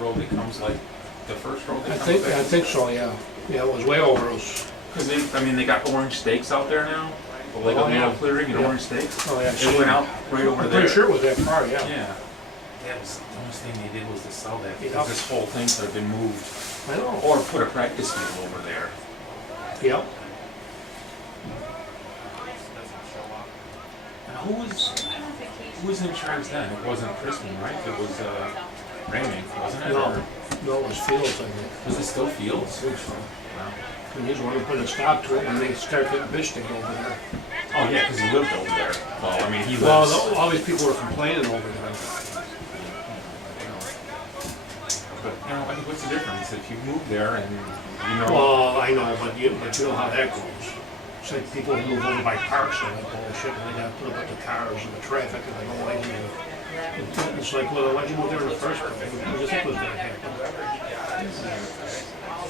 road that comes like the first road that I comes back? think so, yeah. Yeah, it was way over. It was, Because they got orange stakes out there now. Like Oh, a yeah. little clearing and Yeah. orange stakes. oh, yeah. It went out right over I'm there. pretty sure it was that far, yeah. Yeah. That was the only thing they did was to sell that Yeah. because this whole thing could have been moved I know. or put a practice field over there. Yep. And who was in charge then? It wasn't Crispin, right? It was Raymond, wasn't it? No, Or no, it was Fields, I think. was it still Fields? I think so. Wow. And he's the one who put a stop to it when they started getting fish stick over there. Oh yeah, because he lived over there. Well, I mean he lives. Well, all these people were complaining over there. But I mean, what's the difference if you move there and you know? Well, I know, but you know how that goes. It's like people who move over by parks and like bullshit, and they got to put up with the cars and the traffic, and they don't like it. It's like, well, why'd you move there in the first place? What did you think was going to happen? It's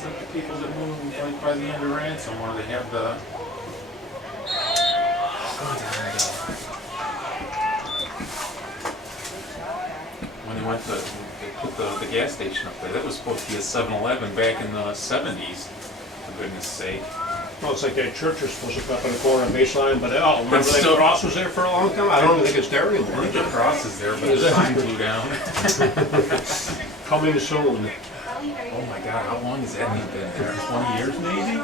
like the people that move like by the end of Ransom where they have the. When they went to they put the gas station up there, that was supposed to be a 7-Eleven back in the 70s. For goodness sake. Well, it's like that church was supposed to put up on the corner of Baseline, but oh, remember that still- cross was there for a long time? I don't even think it's there I anymore. think the cross is there, but Is the it? sign blew down. Coming soon. Oh my God, how long has that thing been there? 20 years maybe?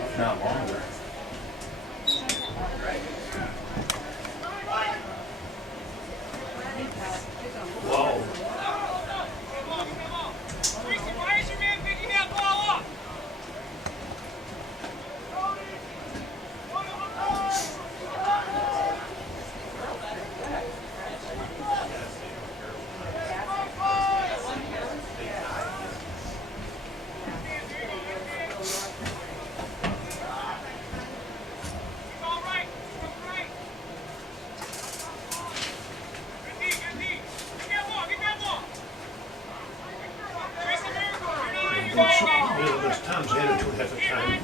If not longer. Wow. Why is your man picking that ball up? All right, all right. Good knee, good knee. Get that ball, get that ball. Chase the miracle. You're not You know, there's Tom's attitude half the time.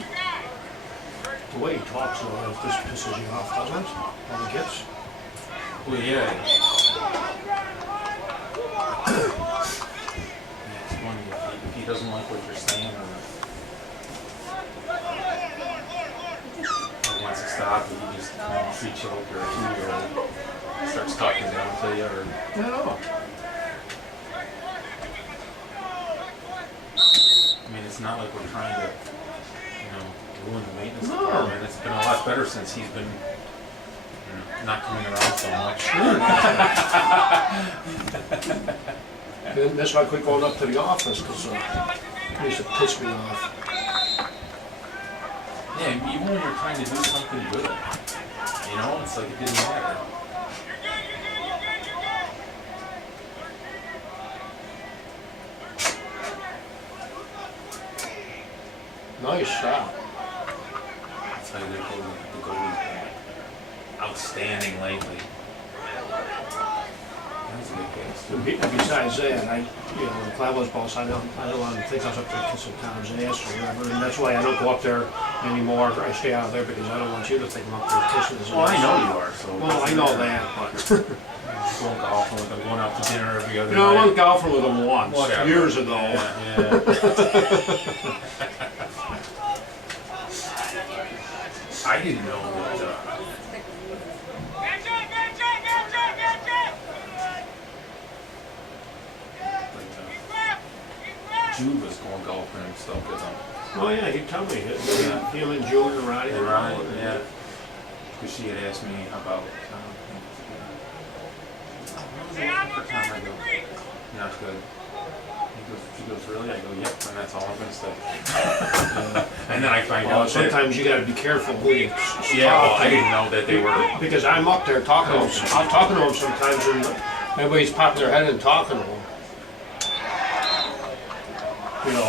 The way he talks, though, if this pisses you off, doesn't it? All he gets. Well, yeah. It's funny if he doesn't like what you're saying or wants to stop, he just treats you like you're a 2-year-old. Starts talking down to you or. No. I mean, it's not like we're trying to, ruin the maintenance No. department. It's been a lot better since he's been not coming around so much. And that's why I quit going up to the office, because it used to piss me off. Yeah, even when you're trying to do something good, it's like it didn't matter. Nice shot. I'll tell you, the goalie's been outstanding lately. That's a good case. And besides that, when Cloud was boss, I don't want to think I was up there kissing Tom's ass or whatever, and that's why I don't go up there anymore. I stay out of there because I don't want you to think I'm up there kissing his ass. Well, I know you are, so. Well, I know that, but Going golfing with him, going out to dinner every other I night. went golfing with him once, Whatever. years ago. Yeah. I didn't know that. Match up, match up, match up, match up. Jude was going golfing and stuff with him. Oh yeah, he told me. Him and Jude and Ronnie. Right, yeah. Because she had asked me about. Stay on the back I of the go, ring. not good. She goes, really? I go, yep, and that's all I'm going to say. And then I find Well, out that. sometimes you got to be careful who you. Yeah, well, talk I to. didn't know that they were. Because I'm up there talking to him. I'm talking to him sometimes, and everybody's popping their head and talking to him.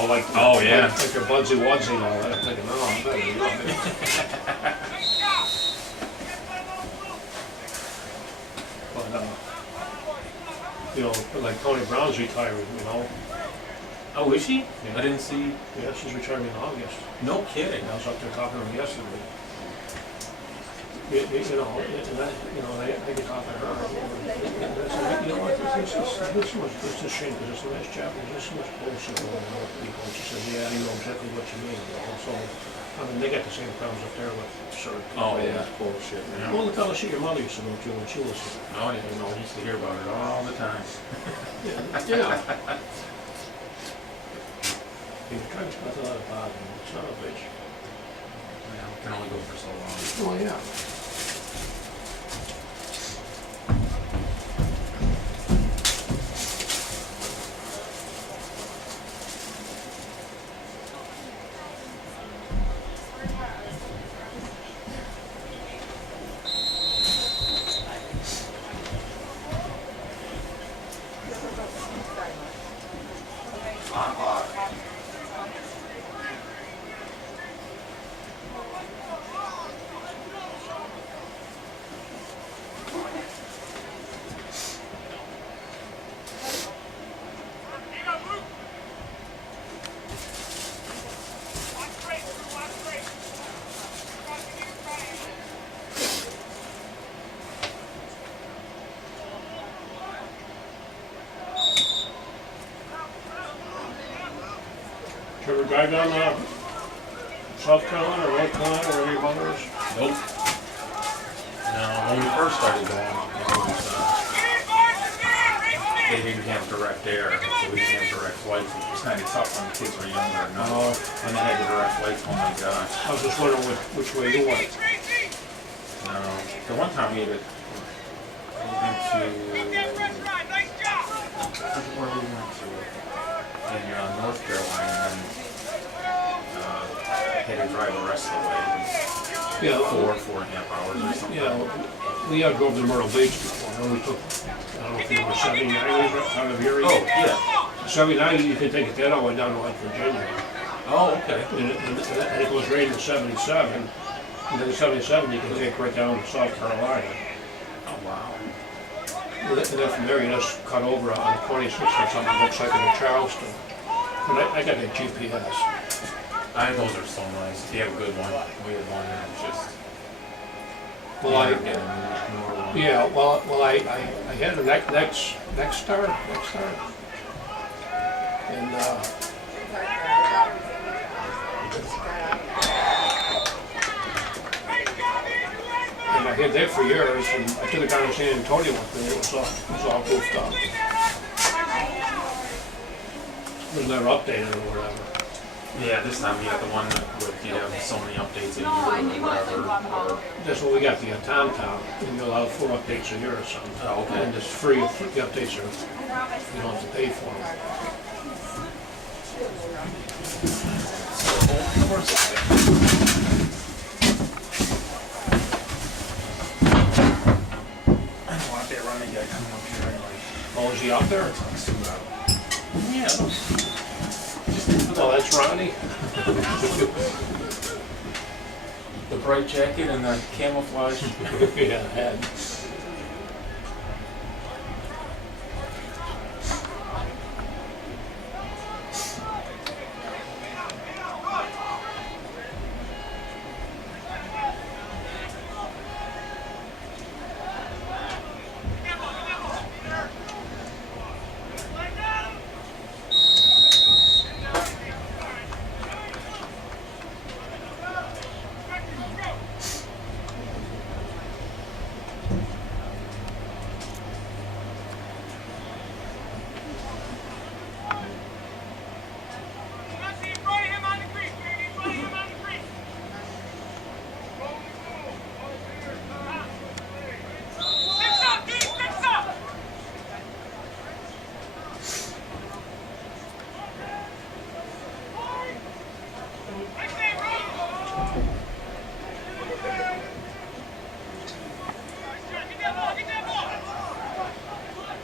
Like Oh, yeah. like your budsy wudsy and all that. I'm thinking, oh, I better be up there. But like Tony Brown's retiring, Oh, is she? Yeah. I didn't see. Yeah, she's retiring in August. No kidding. I was up there talking to her yesterday. I get talking to her. That's It's a shame, because it's a nice job, there's so much bullshit going on with people, and she says, yeah, you know exactly what you mean, you know, so, I mean, they got the same problems up there with certain people. Oh, yeah, bullshit, yeah. Well, the fellow your mother used to know too when she was here. Oh, yeah, you know, I used to hear about it all the time. Yeah. He was trying to spend a lot of bother, it's not a bitch. Yeah, we can only go for so long. Oh, yeah. Did you ever drive down South Carolina or North Carolina or where your mother is? Nope. No, when we first started going, it was, they didn't have direct air, so we didn't have direct flights, which was kind of tough when the kids were younger. No, when they had the direct flights, oh my gosh. I was just wondering which way you went. No, the one time we had it, we went to, where we went to, in North Carolina, and had to drive the rest of the way. Yeah, 4.5 hours or something. Yeah, we drove to Myrtle Beach before, and we took, I don't know if you remember 79 out of Erie. Oh, yeah. 79, you can take it that all the way down to like Virginia. Oh, okay. And it goes right into 77, and then 77 you can take right down to South Carolina. Oh, wow. And then from there you just cut over on 26 or something, looks like in Charleston. But I got that GPS. Those are so nice. If you have a good one, we had one that was just. Well, I had a next star, and I had that for years, and I took it down to San Antonio with me. It was all goofed up. It was never updated or whatever. Yeah, this time we got the one with, you have so many updates a year or whatever. That's what we got, the TomTom, and you allow 4 updates a year or something. Oh, okay. And it's free, the updates are, you don't have to pay for them. I don't want that running guy coming up here anyway. Oh, is he out there? Yeah. Oh, that's Ronnie? The bright jacket and the camouflage. Yeah, head.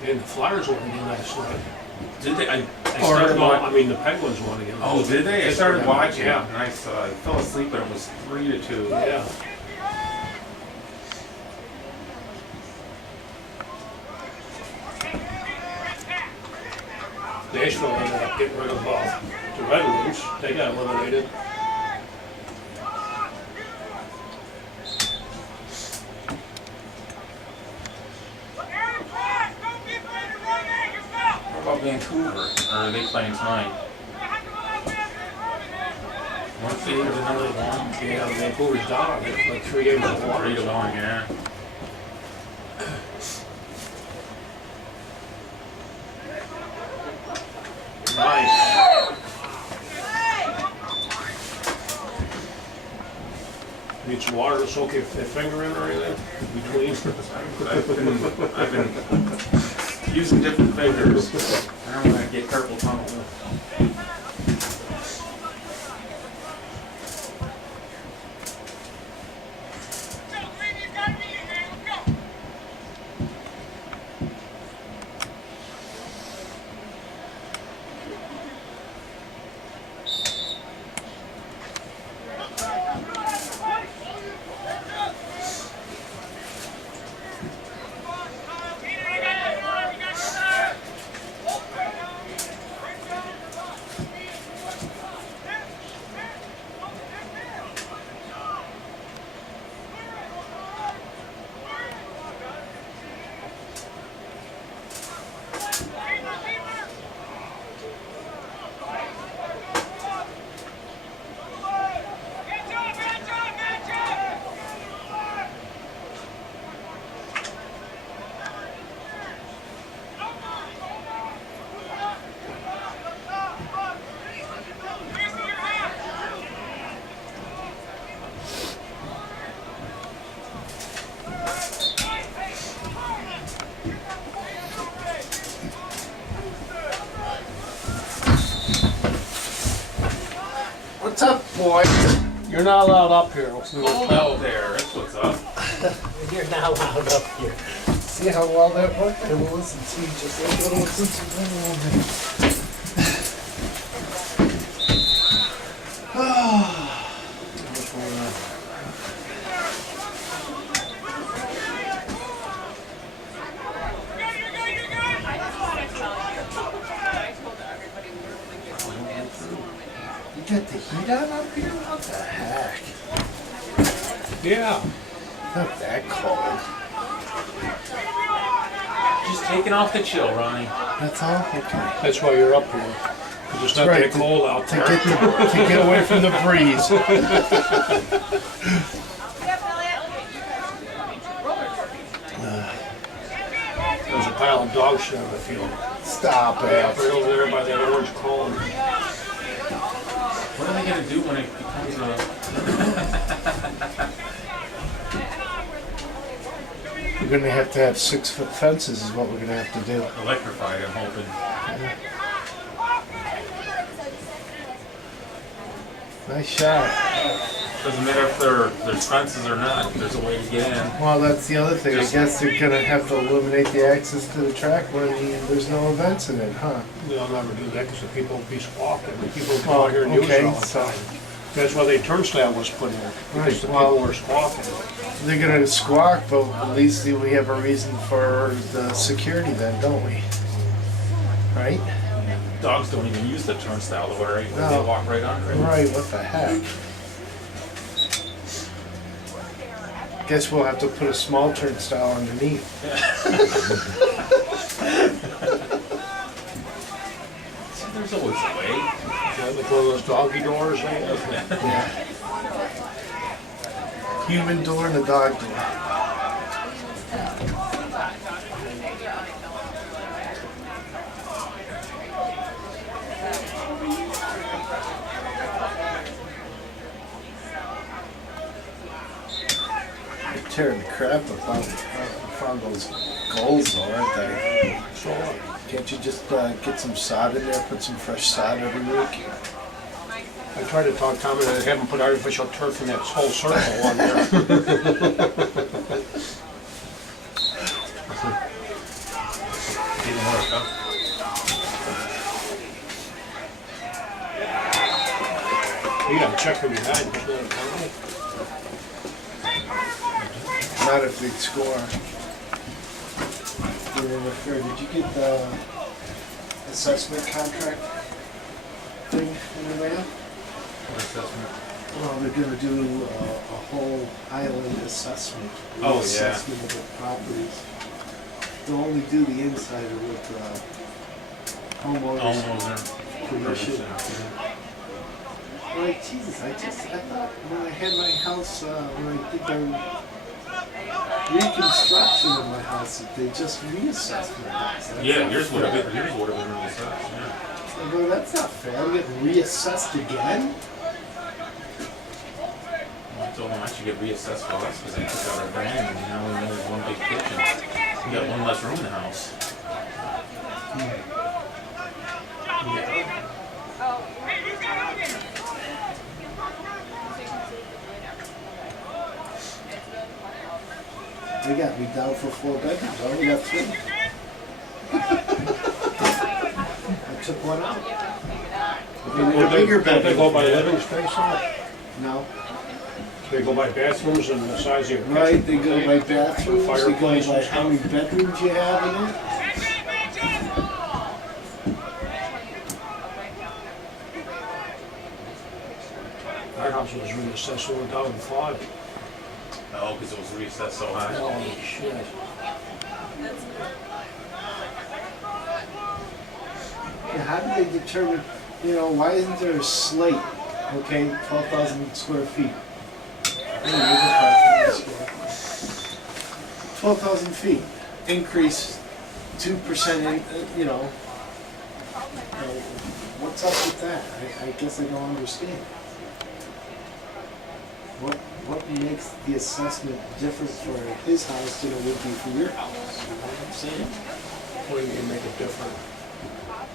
And the Flyers won again last night. Did they? I Or, started no, watching. I mean, the Penguins won again. Oh, did they? I started watching, Yeah. and I fell asleep, and it was 3-2. Yeah. Nashville ended up getting rid of the Red Wings. They got eliminated. Vancouver, or are they playing tonight? One there's another one. Yeah, Vancouver's down, it's like 3-8 to 1. 3 to 1, yeah. Nice. Need some water to soak your finger in or anything between? I've been using different fingers. I don't want to get carpal tunnel. What's up, boy? You're not allowed up here. Cold out there, that's what's up. You're not allowed up here. See how well that worked? I will listen to you just like a little listen to you a little bit. You got the heat on up here? What the heck? Yeah. Not that cold. Just taking off the chill, Ronnie. That's all? Okay. That's why you're up here. 'Cause it's not Right, that cold out To there. get away from the breeze. There's a pile of dog shit on the field. Stop Right it. over there by that orange cone. What are they gonna do when it becomes a... We're gonna have to have 6-foot fences is what we're gonna have to do. electrified, I'm hoping. Nice shot. Doesn't matter if there's fences or not, there's a way to get in. Well, that's the other thing. I guess they're gonna have to eliminate the access to the track when there's no events in it, huh? They'll never do that because the people will be squawking. The people come Well, out here and use it okay, all the so- time. That's why the turnstile was put in, because the Right, people well- were squawking. They're gonna squawk, but at least we have a reason for the security then, don't we? Right? Dogs don't even use the turnstile, though, right? They No. walk right under it. Right, what the heck? Guess we'll have to put a small turnstile underneath. See, there's always a way. Yeah, like one of those doggy doors. Yeah. Human door and a dog door. They're tearing the crap up on those goals though, aren't they? So what? Can't you just get some sod in there, put some fresh sod every week? I tried to talk Tom and have him put artificial turf in that whole circle on there. Didn't work, huh? You gotta check from behind. There's not a penalty. Not if they score. Did you get the assessment contract thing in the mail? What assessment? Well, they're gonna do a whole island assessment. Oh, yeah. Assessment of the properties. They'll only do the inside with homeowners. Permission. Like, Jesus, I thought when I had my house, when I did the reconstruction of my house, that they just reassessed my house. That's Yeah, not yours would have fair. been reassessed, yeah. I go, that's not fair. I'm getting reassessed again? I told them I should get reassessed for less because I took out our van and now we only have one big kitchen. We got one less room in the house. They got me down for 4 bedrooms. I only got 3. I took one out. They need a bigger Don't they bedroom. go by living space now? No. They go by bathrooms and the size of your kitchen? Right, they go by bathrooms, they go Fireplace by and how many bedrooms you have in it. Our house was reassessed, we went down in 5. Oh, because it was reassessed so high. Oh, shit. Yeah, how do they determine, why isn't there a slate? Okay, 12,000 square feet. Yeah, there's a parking lot. 12,000 feet, increase 2%, what's up with that? I guess I don't understand. What makes the assessment different for his house than it would be for your house? You know what I'm saying? What do you mean make it different?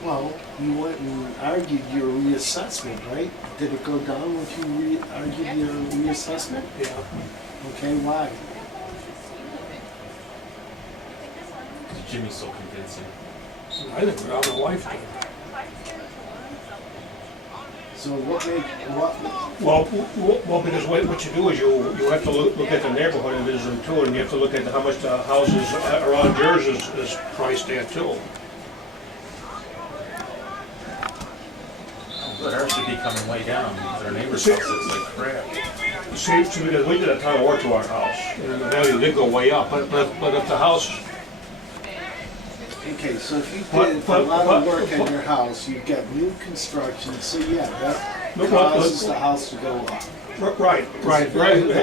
Well, you went and argued your reassessment, right? Did it go down if you argued your reassessment? Yeah. Okay, why? Jimmy's so convincing. I think we're out of life then. So what? Well, because what you do is you have to look at the neighborhood it is in too, and you have to look at how much the houses around yours is priced at too. But ours should be coming way down because our neighbor's house looks like crap. See, because we did a ton of work to our house, and the value did go way up, but if the house, Okay, so if you But- did a but- lot but- of work on but- your house, you've got new construction, so yeah, that No, causes the house to go up. right, The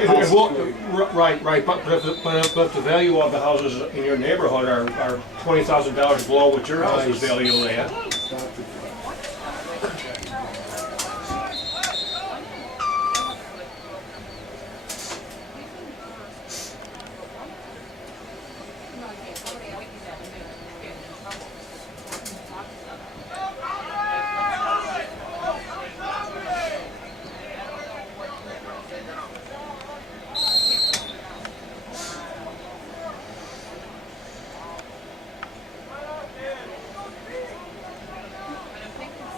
house is going- right, but if the value of the houses in your neighborhood are $20,000 below what your house is valued at, It's not the-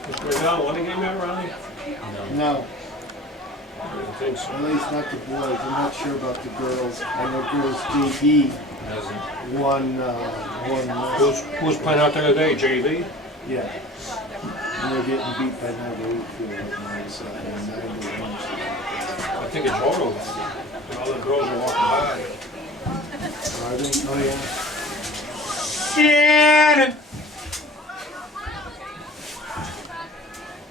it's going down, what again, Matt Ronnie? No, I didn't think so. at least not the boys. I'm not sure about the girls. I know girls JV Doesn't. won. Who's playing out there today, JV? Yeah. And they're getting beat by Nagaruku right now, so 9-1. I think it's Oro. And all the girls are walking by. Are they? Oh, yeah. Shannon!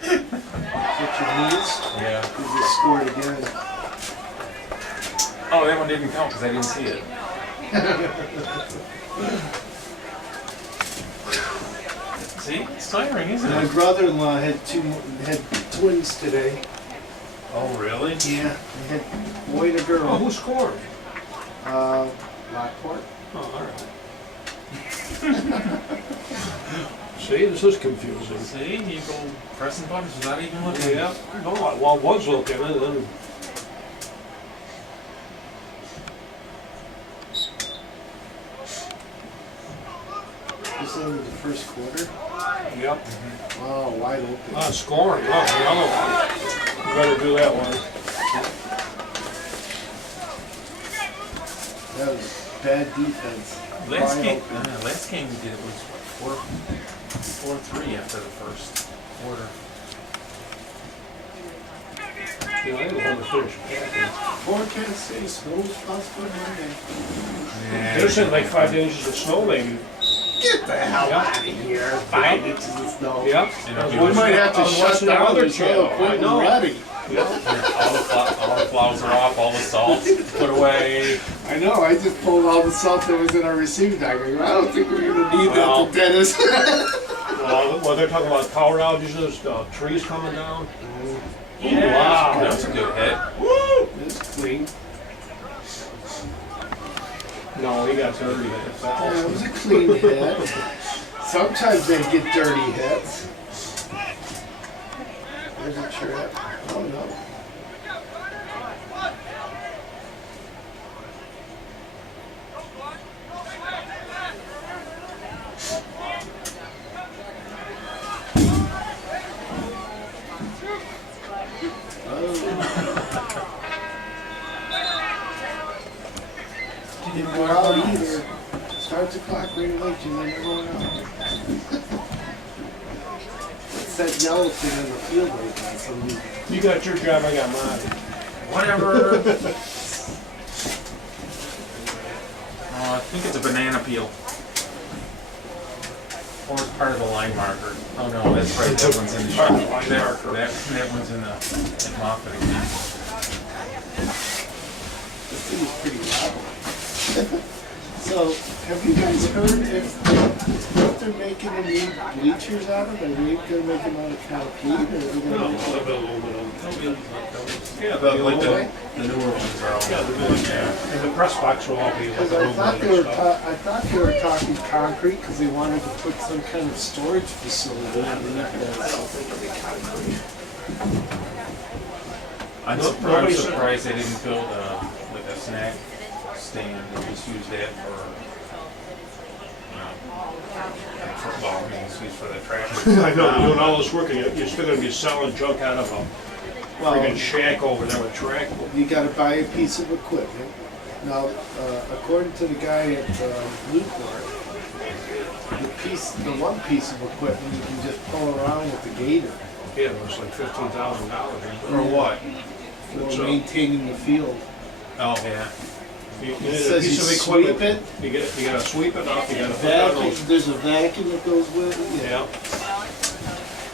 Get your knees. Yeah. Because they scored again. Oh, that one didn't count because I didn't see it. See? It's tiring, isn't My it? brother-in-law had twins today. Oh, really? Yeah. They had boy and a Oh, girl. who scored? Lockport. Oh, all right. See, this is confusing. See? You go pressing buttons without even looking. Yeah, no, I was looking and then, This ended the first quarter. yep. Wow, wide open. Scoring, oh, the other one. You better do that one. That was bad defense. Last Wide game, open. last game we did it was what, 4-3 after the first quarter. You know, I didn't want to finish packing. Forecast says snow's possible Monday. They're saying like 5 inches of snow maybe. Get the hell Yeah. out of here. 5 inches of snow. Yep. You know, We might have to I was shut watching the down other this whole channel. I equipment know. ready. Yep. all the plows are off, all the salt's put away. I know, I just pulled all the salt that was in our receiving tank. I go, I don't think we're gonna need Well. that to Dennis. Well, they're talking about power outages, trees coming down. Yeah, Wow. that was a good hit. Woo! It's clean. No, he got dirty. Yeah, it was a clean hit. Sometimes they get dirty hits. There's a trip. Oh no. Didn't go out either. Starts the clock regulations and they're going out. It's that yellow thing on the field right now. So You got your job, I got mine. Whatever. I think it's a banana peel. Or it's part of the line marker. Oh no, that's right, that one's in the Part of the line that, marker. that one's in the Moffat again. this thing is pretty loud. So, have you guys heard if what they're making the new bleachers out of? Are they going to make them out of concrete, or are they No, going a to little bit aluminum. Yeah, like the newer ones are all. Yeah, the new yeah. And the press box will all be like Because I thought aluminum they were, stuff. I thought they were talking concrete because they wanted to put some kind of storage facility underneath that. I'm Nobody said- surprised they didn't build like a snack stand and just use that for, well, I mean, it's used for the trash. I know, you're doing all this work, and you're still gonna be selling junk out of a friggin' shack over there with track. You got to buy a piece of equipment. Now, according to the guy at Lockport, the one piece of equipment you can just pull around with the gator Yeah, it was like $15,000. For what? It's, for maintaining the field. Oh, yeah. You It need a says you piece of sweep equipment. it. You gotta sweep it up, you gotta put down Vacuum, those. there's a vacuum that goes with it. Yeah,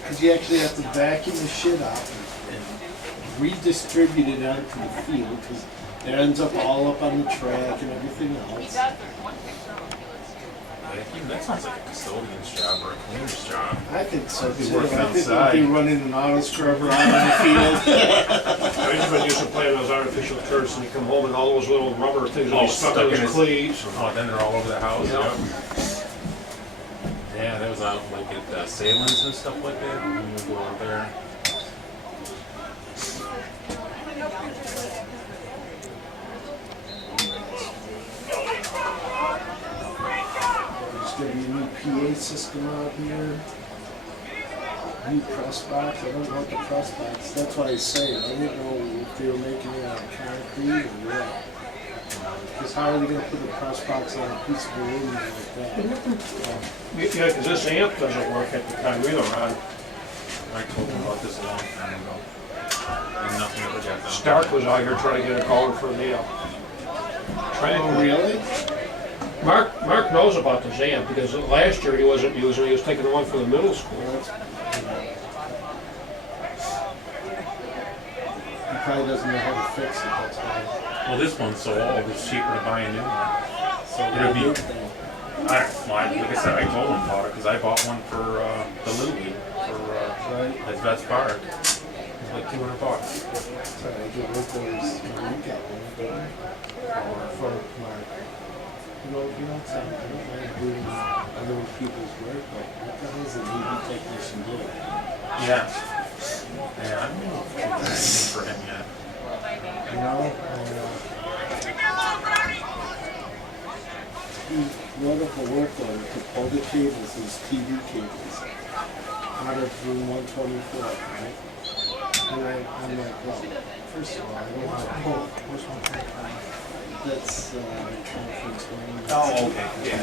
Because you actually have to vacuum the shit out and redistribute it onto the field because it ends up all up on the track and everything else. That sounds like a custodian's job or a cleaner's job. I think so Be too. working I think outside. they'll be running an auto scrubber out on the field. Benjamin used to play on those artificial turfs, and he'd come home and all those little rubber things would be stuck in his cleats. Oh, then they're all over the house. Yeah. Yeah, that was out like at Salins and stuff like that. When we would go out there. There's gonna be a new PA system out here. New press box. I don't know what the press box. That's what I say. I didn't know if they were making it out of concrete or what. Because how are they gonna put a press box on a piece of aluminum like that? Yeah, because this amp doesn't work at the time either, Ron. I told them about this a long time ago. And nothing ever got done. Stark was out here trying to get a call for a deal. Oh, really? Mark knows about the amp because last year he wasn't using it, he was taking the one for the middle school. Well, that's, he probably doesn't know how to fix it, that's why. Well, this one's so old, it's cheaper to buy a new one. So It'll be- good thing. Like I said, I told him about it because I bought one for the Little League for Right. at Vets Park. It was like $200. Sorry, I get with those, you got one, don't you? For Mark. You know, Sam, I don't mind doing other people's work, but what the hell is an EV technician doing? Yeah. Yeah, I don't know if I got anything for him yet. You know, he wrote up a work order to pull the cables, these TV cables, out of room 124, right? And I'm like, well, first of all, I don't want to pull. Which one? That's conference room. Oh, okay, yeah.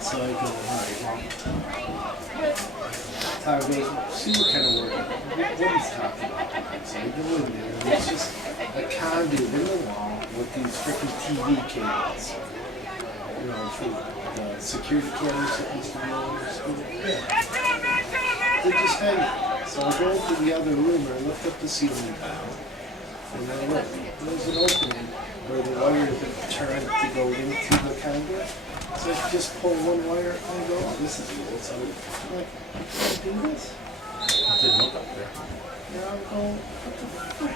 So I go, all right. Tyler goes, see what kind of work, what he's talking about. So I go in there, and it's just a conduit in the wall with these freaking TV cables. You know, for the security cameras that used to be on the school. They're just hanging. So I go into the other room and I looked up the ceiling tile. And I looked, there's an opening where the wire had turned to go into the conduit. So I just pull one wire and I go, oh, this is weird. So I'm like, can I do this? It didn't look up there. And I'm going, what the fuck?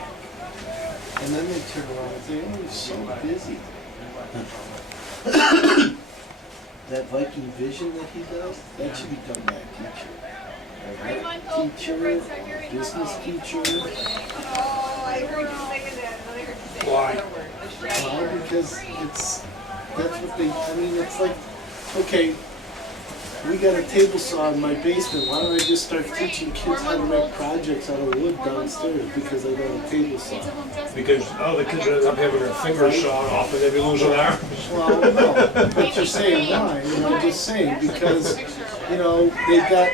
And then they turn around and say, oh, he's so busy. That Viking vision that he does, that should be done by a teacher. A art teacher, a business teacher. Oh, I heard you saying that, and I heard you say Why? another word. Well, because that's what they, I mean, it's like, okay, we got a table saw in my basement, why don't I just start teaching kids how to make projects out of wood downstairs because I got a table saw? Because all the kids end up having their fingers sawed off and they'd be losing arms. Well, no, but you're saying why, and I'm just saying, because, you know, they've got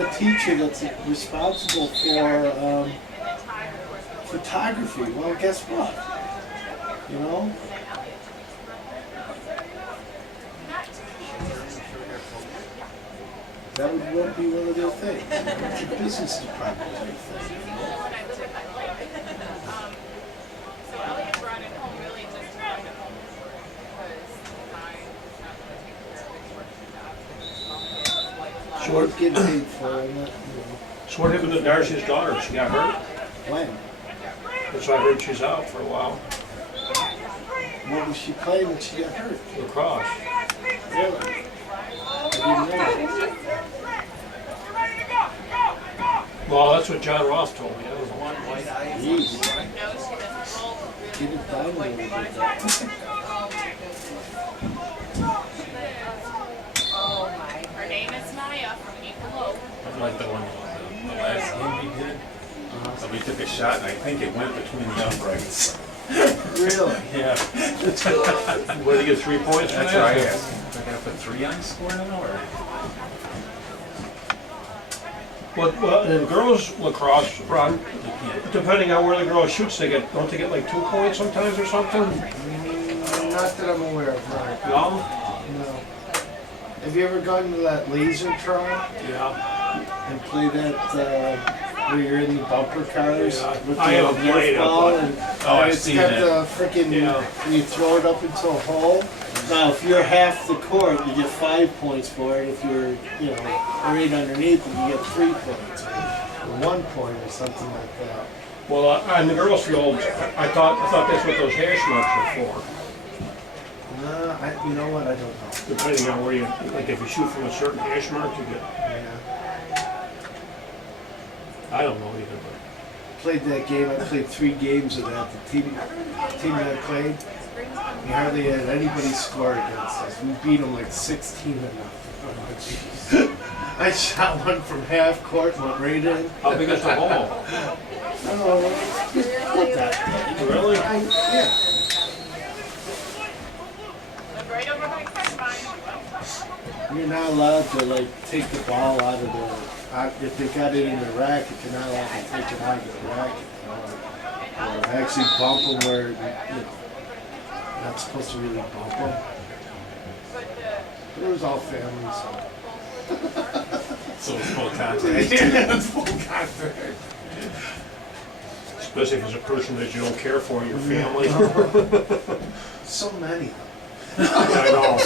a teacher that's responsible for, photography. Well, guess what? You know? That would be one of their things. It's a business department type thing. So Elliot brought it home really just to bring it home because I was not going to take care of it. So what, Get paid for it, not, you know. so what happened to Darcy's daughter? She got hurt? When? That's why I heard she's out for a while. What was she playing when she got hurt? Lacrosse. Really? I didn't know that. Well, that's what John Roth told me. I don't know. Jeez. No, she doesn't roll really. Get it down a little bit. Oh my. Her name is Maya from Equal. I like the one, the last game we did. So we took a shot and I think it went between the uprights. Really? Yeah. Where did you get 3 points from That's that? what I asked. I gotta put 3 on the score now, or? Well, in girls lacrosse, Ron, You can't. depending on where the girl shoots, don't they get like 2 points sometimes or something? Not that I'm aware of, no. No? No. Have you ever gone to that laser trial Yeah. and play that, where you're in the bumper cars? Yeah. With I the haven't played it, ball but- and I've it's seen got it. the frickin', Yeah. you throw it up into a hole. Now, if you're half the court, you get 5 points for it. If you're, you know, right underneath it, you get 3 points. Or 1 point or something like that. Well, on the girls' field, I thought that's what those hash marks are for. You know what, I don't know. Depending on where you, like if you shoot from a certain hash mark, you get, Yeah. I don't know either, Played that game, I played 3 games of that. The team that I played, we hardly had anybody score against us. We beat them like 16 to nothing. Oh, jeez. I shot one from half court, went right in. but how big is the ball? I don't know, not that big. Really? Yeah. Right over my line. You're not allowed to like take the ball out of the, if they got it in the racket, you're not allowed to take it out of the racket. Or actually bump them where, you know, you're not supposed to really bump them. But it was all family, so. So it's full contact. Yeah, it's full contact. Especially if it's a person that you don't care for, your family. So many. I know.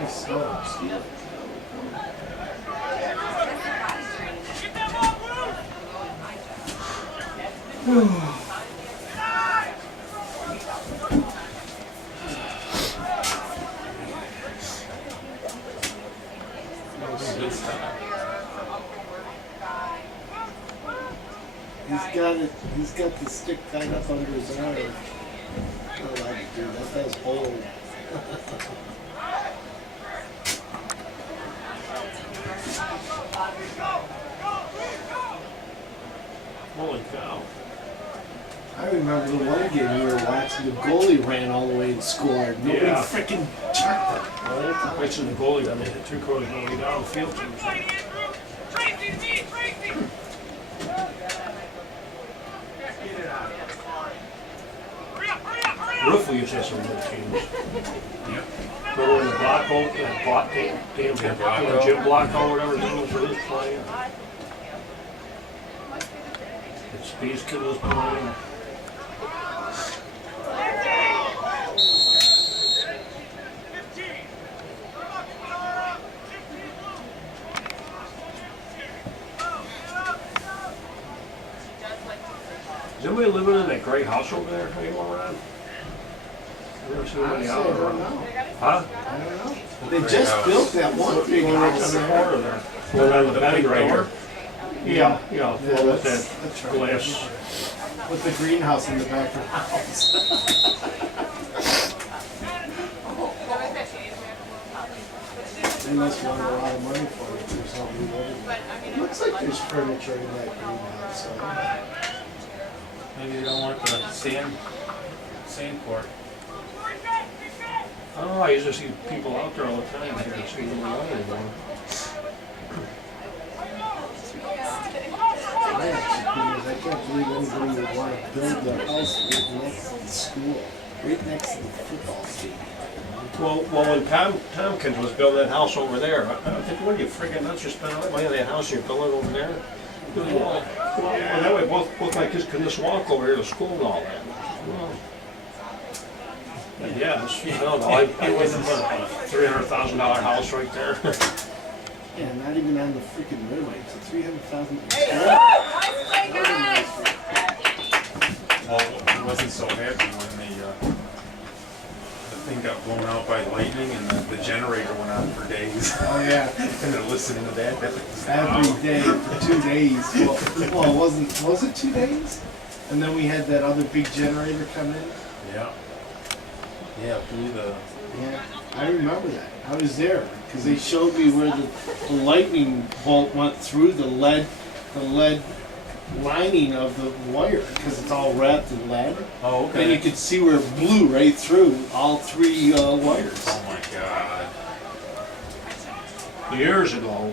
Nice snow. Get that ball, Blue! Good stuff. He's got the stick tied up under his arm. Not allowed to do that. That's old. Holy cow. I remember the one game we were watching, the goalie ran all the way and scored. Nobody Yeah. freaking checked it. Wait till the goalie got hit 3/4 of the way down the field. Tracy, Tracy! Get it out. Roof we used to have some wood teams. Yep. Remember when the Blocko, damn Jim Blocko. Jim Blocko, whatever his name was, for his playing. And Speed's kid was playing. Is anybody living in that gray house over there anymore, Ron? I never seen anybody out I don't there. know. Huh? I don't know. They just built that one big Big house on the there. corner there. One on the betting right here. Yeah, yeah, Yeah, well, with that's that right. glass. With the greenhouse in the back of the house. They must want a lot of money for it or something. It looks like there's furniture in that greenhouse. So. Maybe they don't want the sand court. Oh, I used to see people out there all the time. I didn't see them around anymore. I can't believe anybody would want to build their house right next to the school, right next to the football stadium. Well, when Tompkins was building that house over there, I think, what are you friggin' nuts? You spend all that money on that house and you're building over there? Well, that way both look like this, can just walk over here to school and all that. Well, yes, I don't know, I wasn't put a $300,000 house right there. Yeah, not even on the freaking runway. It's a 300,000. Well, he wasn't so happy when the thing got blown out by lightning and the generator went on for days. Oh yeah, And they're listening to that. every day for 2 days. Well, was it 2 days? And then we had that other big generator come in. Yeah. Yeah, blew the. Yeah, I remember that. I was there because they showed me where the lightning bolt went through the lead lining of the wire because it's all wrapped in lead. Oh, okay. And you could see where it blew right through all three wires. Oh my God. Years ago,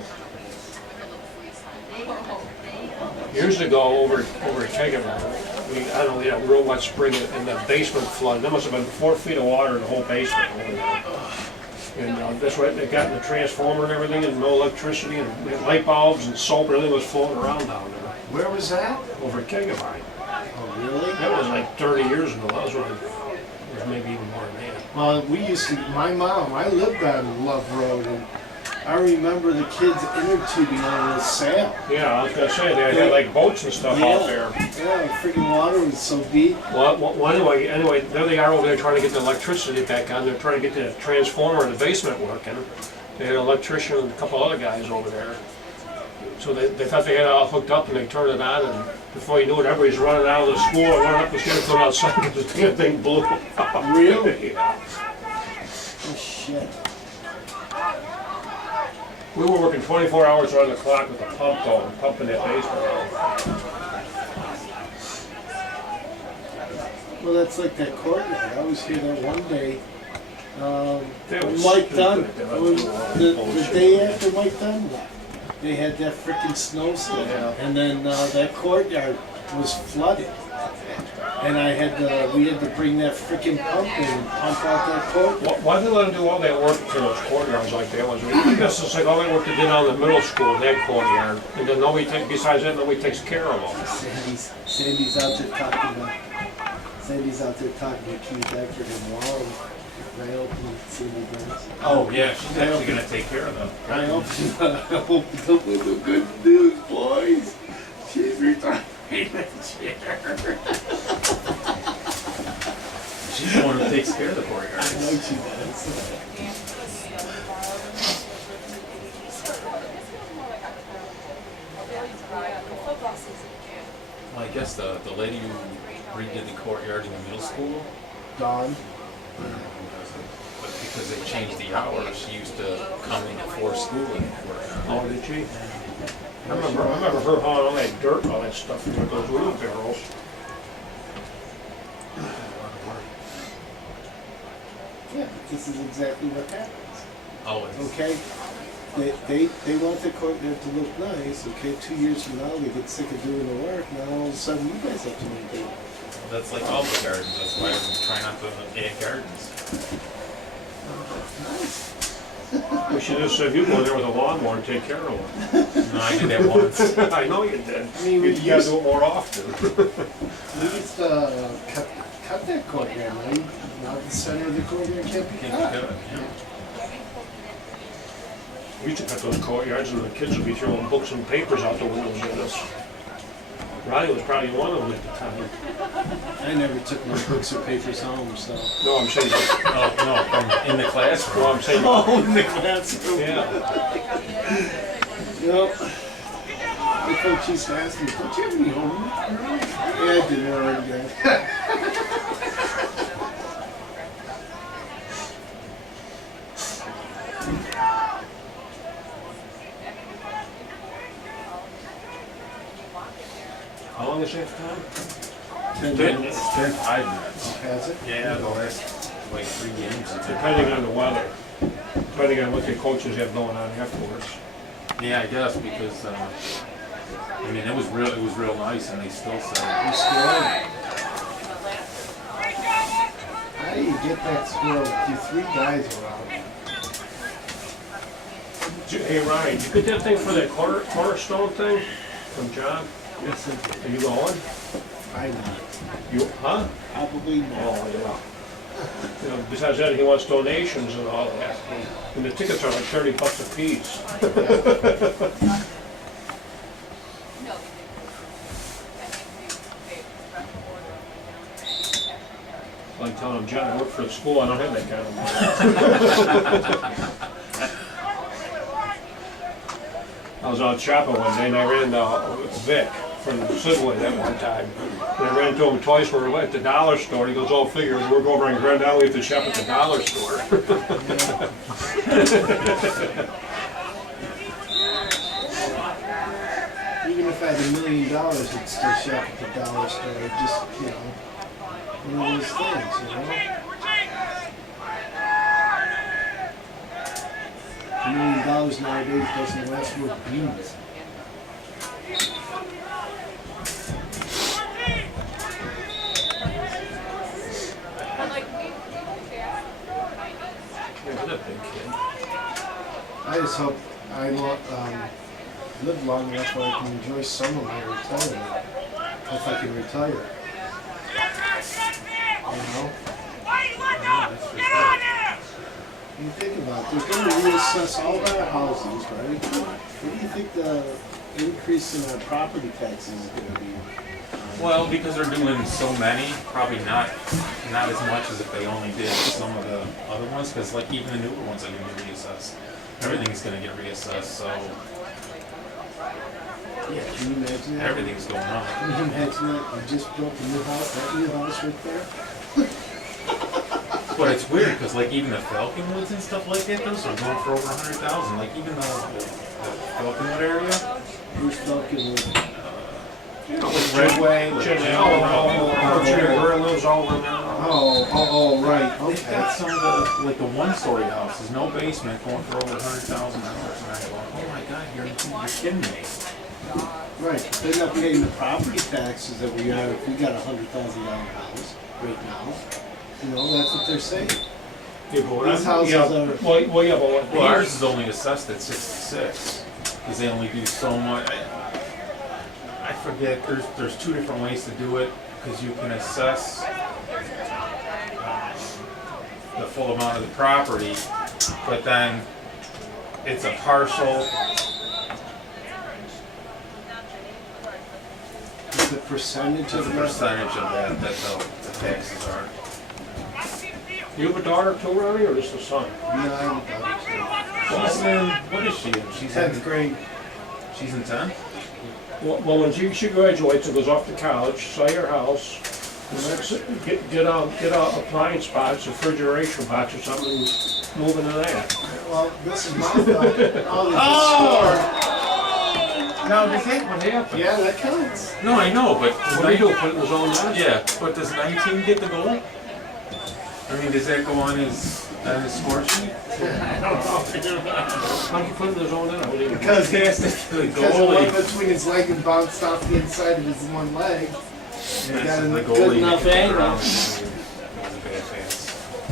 over at Kegamon, I don't know, yeah, real wet spring and the basement flooded. There must have been 4 feet of water in the whole basement over there. And that's right, they got in the transformer and everything and no electricity and light bulbs and soap and everything was floating around down there. Where was that? Over at Kegamon. Oh, really? That was like 30 years ago. That was when it was maybe even more than that. Well, we used to, my mom, I lived on Love Road, and I remember the kids inner tubing on the sail. Yeah, I was gonna say, they had like boats and stuff out there. Yeah, freaking water was so deep. Well, anyway, there they are over there trying to get the electricity back on. They're trying to get the transformer in the basement working. They had an electrician and a couple other guys over there. So they thought they had it all hooked up and they turned it on and before you knew it, everybody's running out of the school and running up the stairs going outside because the damn thing blew. Really? Yeah. Oh, shit. We were working 24 hours around the clock with a pump going, pumping that basement out. Well, that's like that courtyard. I was here that one day. That was Mike stupid. Dunn, That was the day after Mike Dunn left, they had that freaking snowstorm, Yeah. and then that courtyard was flooded. And we had to bring that freaking pump in and pump out that courtyard. Why did they let them do all that work to those courtyards like that? I guess it's like all that work they did on the middle school, that courtyard, and then besides that, nobody takes care of them. Sandy's out there talking to Keith Eckert and Wow. I hope Sandy does. Oh yeah, she's actually gonna take care of them. I hope with the good news, boys. She's retiring next year. She's the one who takes care of the I courtyard. know she does. Well, I guess the lady who redid the courtyard in the middle school, Dawn. but because they changed the hours, she used to come in before school and work on it. Oh, did she? I remember her hauling all that dirt and all that stuff into those wheelbarrows. Yeah, but this is exactly what happens. Always. Okay? They want the courtyard to look nice. Okay, 2 years from now they get sick of doing the work. Now all of a sudden you guys have to maintain it. That's like all the gardens. That's why we try not ag gardens. Nice. We should just have you go there with a lawnmower and take care of it. No, I did that once. I know you did. I mean, we You gotta used, do it more often. we used to cut that courtyard, right? Now the center of the courtyard can't be Can't cut. do it, yeah. We used to cut those courtyards and the kids would be throwing books and papers out the windows at us. Ronnie was probably one of them at the time. I never took my books or papers home, so. No, I'm saying, Oh, no, from in the classroom. no, I'm saying, Oh, in the classroom. yeah. Yep. My coach used to ask me, don't you have any homework? Yeah, I did it already, guys. How long is that time? 10 It's minutes. been 5 minutes. Has it? Yeah, the last, like, 3 games. it's been Depending 5. on the weather. Depending on what the coaches have going on afterwards. Yeah, I guess, because, I mean, it was real nice, and they still said, You scored. How do you get that score with 3 guys around? Hey Ryan, you get that thing for that cornerstone thing from John? Yes, I did. Are you going? I not. You, huh? Probably not. Oh, yeah. You know, besides that, he wants donations and all that. And the tickets are like $30 a piece. Like telling him, John, I work for the school, I don't have that kind of money. I was out shopping one day and I ran into Vic from Sidwood that one time. And I ran into him twice. We were at the dollar store. He goes, "Oh, figure we're going over in Grand Valley, we have to shop at the dollar store." Even if I had $1 million, I'd still shop at the dollar store. It just, you know, one of those things, you know? $1 million nowadays doesn't last worth beans. But like we moved fast in the 90s. Yeah, what a big kid. I just hope I live long enough where I can enjoy some of my retirement. If I can retire. You know? You think about it, they're going to reassess all of our houses, right? What do you think the increase in our property taxes is going to be? well, because they're doing so many, probably not as much as if they only did some of the other ones, because like even the newer ones are going to be reassessed. Everything's going to get reassessed, so Yeah, can you imagine that? everything's going up. Can you imagine that? You just built a new house, that new house right there? But it's weird, because like even the Falconwoods and stuff like that, those are going for over 100,000. Like even the Falconwood area, Who's Falconwood? You know, like Redway, like Janelle, Jerry lives all over there. Oh, right, They've got okay. some of the, like the one-story houses, no basement, going for over $100,000. And I'm going, oh my God, you're kidding me. Right, but they're not paying the property taxes that we are if we got $100,000 house right now. You know, that's what they're saying. Yeah, but These houses yeah, are- well, yeah, but what? Well, ours is only assessed at 66, because they only do so much. I forget, there's 2 different ways to do it, because you can assess the full amount of the property, but then it's a partial, Is the percentage to of the that? percentage of that the taxes are. You have a daughter too, Ronnie, or just a son? No, I haven't She's in, what is she in? She's done it. 10th in, grade. she's in 10th? Well, when she graduates and goes off to college, sell your house, and that's it. Get a appliance box, refrigeration box or something, and move into that. Well, this is my thought. Now, does that what happened? Yeah, that counts. No, I know, but What do you do, put it in his own house? Yeah, but does 19 get the goal? I mean, does that go on his score sheet? I don't know. How do you put it in his own house? What do you- Because He has to the because the goalie. one between his leg and bounced off the inside of his one leg. Yeah, got so a the good goalie enough kicked it angle. around. It was a bad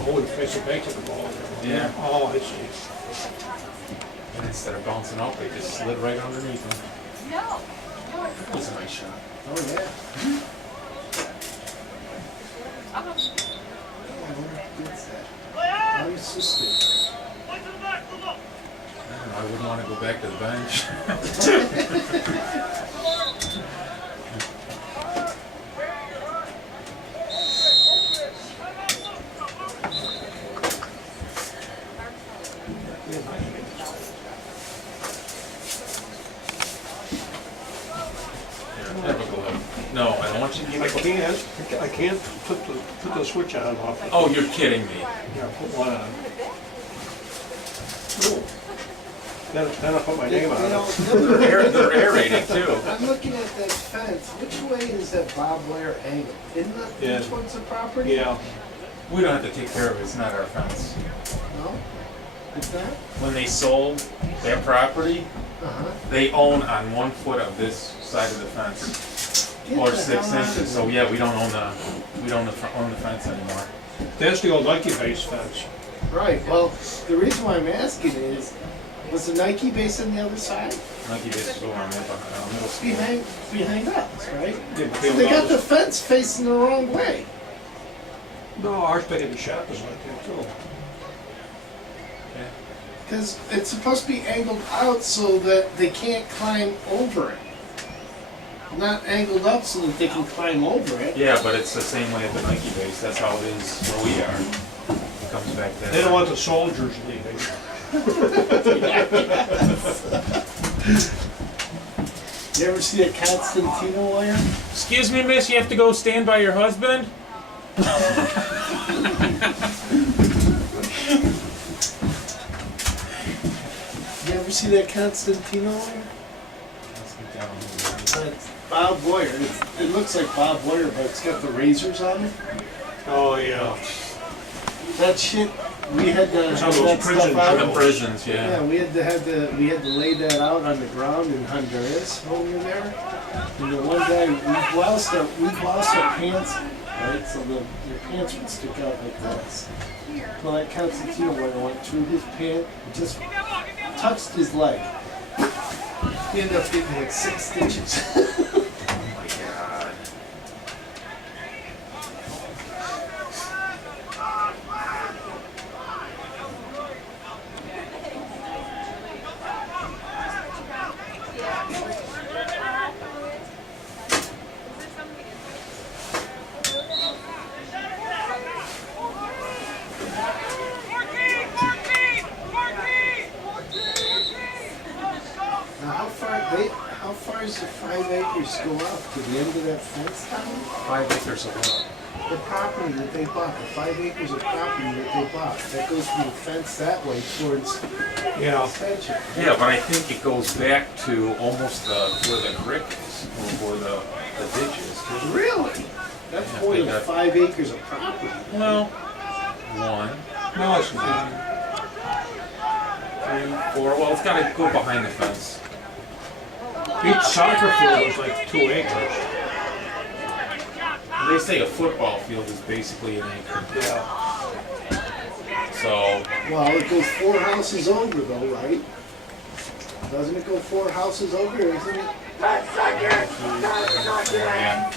Oh, you face it back to the ball. Yeah. Oh, I see. And instead of bouncing up, they just slid right underneath him. No. That was a nice shot. Oh, yeah. Um, Oh, who gets that? Unassisted. I wouldn't want to go back to the bench. Have a go ahead. No, I don't want you to give I me. can't put the switch on and off. Oh, you're kidding me. Yeah, put one on. Oh. Then I put my name on You know, it. They're aerated too. I'm looking at that fence. Which way is that barbed wire angle? Isn't that Yeah. towards the property? Yeah, We don't have to take care of it. It's not our fence. No? It's not? When they sold their property, Uh-huh. they own on 1 foot of this side of the fence, Get or the 6 hell out of inches. So here. yeah, we don't own the own the fence anymore. that's the old Nike base fence. Right, well, the reason why I'm asking is, was the Nike base on the other side? Nike base is over on middle school. Behind us, right? Yeah, but So they got the fence facing the wrong way. No, ours back at the shop is like that too. Yeah. Because it's supposed to be angled out so that they can't climb over it. Not angled up so that they can climb over it. Yeah, but it's the same way at the Nike base. That's how it is where we are. It comes back there. They don't want the soldiers leaving. You ever see a Constantino wire? Excuse me, miss, you have to go stand by your husband? You ever see that Constantino wire? It's Bob Wire. It looks like Bob Wire, but it's got the razors on it. Oh, yeah. That shit, we had to It's have on those that prisons. stuff In the out. prisons, Yeah, yeah. we had to lay that out on the ground in Honduras when we were there. And the one guy, we bloused our pants, right? So your pants would stick out like this. Well, that Constantino wire went through his pant, just touched his leg. He ended up getting like 6 stitches. Oh my god. Now, how far does the 5 acres go out to the end of that fence down? 5 acres of what? The property that they bought, the 5 acres of property that they bought, that goes from the fence that way towards Yeah. extension. Yeah, but I think it goes back to almost where the creek is, or where the ditch is. Really? That's Yeah, more they than got- 5 acres of property. Well, 1, No, it's not. 3, 4. Well, it's got to go behind the fence. Each soccer field was like 2 acres. They say a football field is basically an acre. Yeah. So, Well, it goes 4 houses over though, right? Doesn't it go 4 houses over, isn't it? yeah.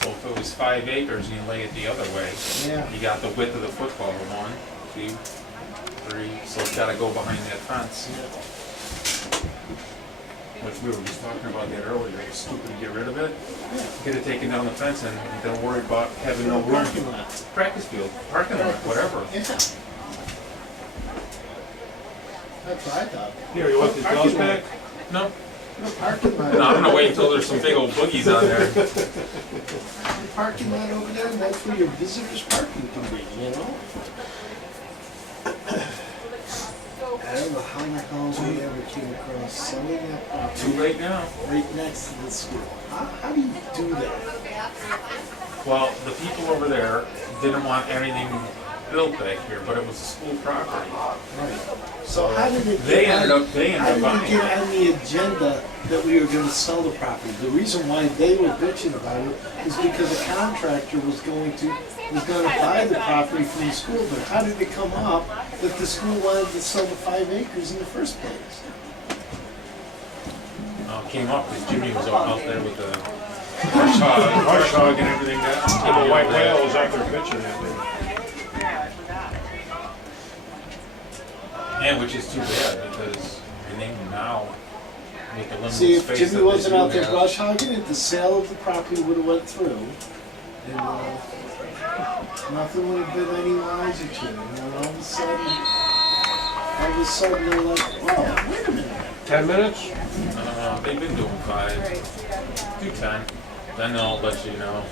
So if it was 5 acres and you lay it the other way, Yeah. you got the width of the football. 1, 2, 3. So it's got to go behind that fence. Which we were just talking about that earlier. It's stupid to get rid of it. Get it taken down the fence and don't worry about having no room. Parking lot. Practice field, parking lot, whatever. Yeah. That's what I thought. Here, you want the Parking gloves lot. back? No, No parking lot. no, I'm gonna wait until there's some big old boogies on there. The parking lot over there, and that's where your visitors parking can be, you know? I don't know how the hell we ever came across selling that Too property late now. right next to the school. How do you do that? Well, the people over there didn't want anything built back here, but it was a school property. Right. So how did it They get ended on, up how did buying it get it. on the agenda that we were gonna sell the property. The reason why they were bitching about it is because the contractor was gonna buy the property from the school, but how did it come up that the school wanted to sell the 5 acres in the first place? Came up because Jimmy was out there with the brush hog and everything. The white whale was out there bitching at me. And which is too bad because I think now with the limited See, if space Jimmy that wasn't they do out there have- brush hogging it, the sale of the property would have went through. And nothing would have been any wiser to it. And then all of a sudden they're like, whoa, wait a minute. 10 minutes? they've been doing 5, do 10. Then they'll let you know.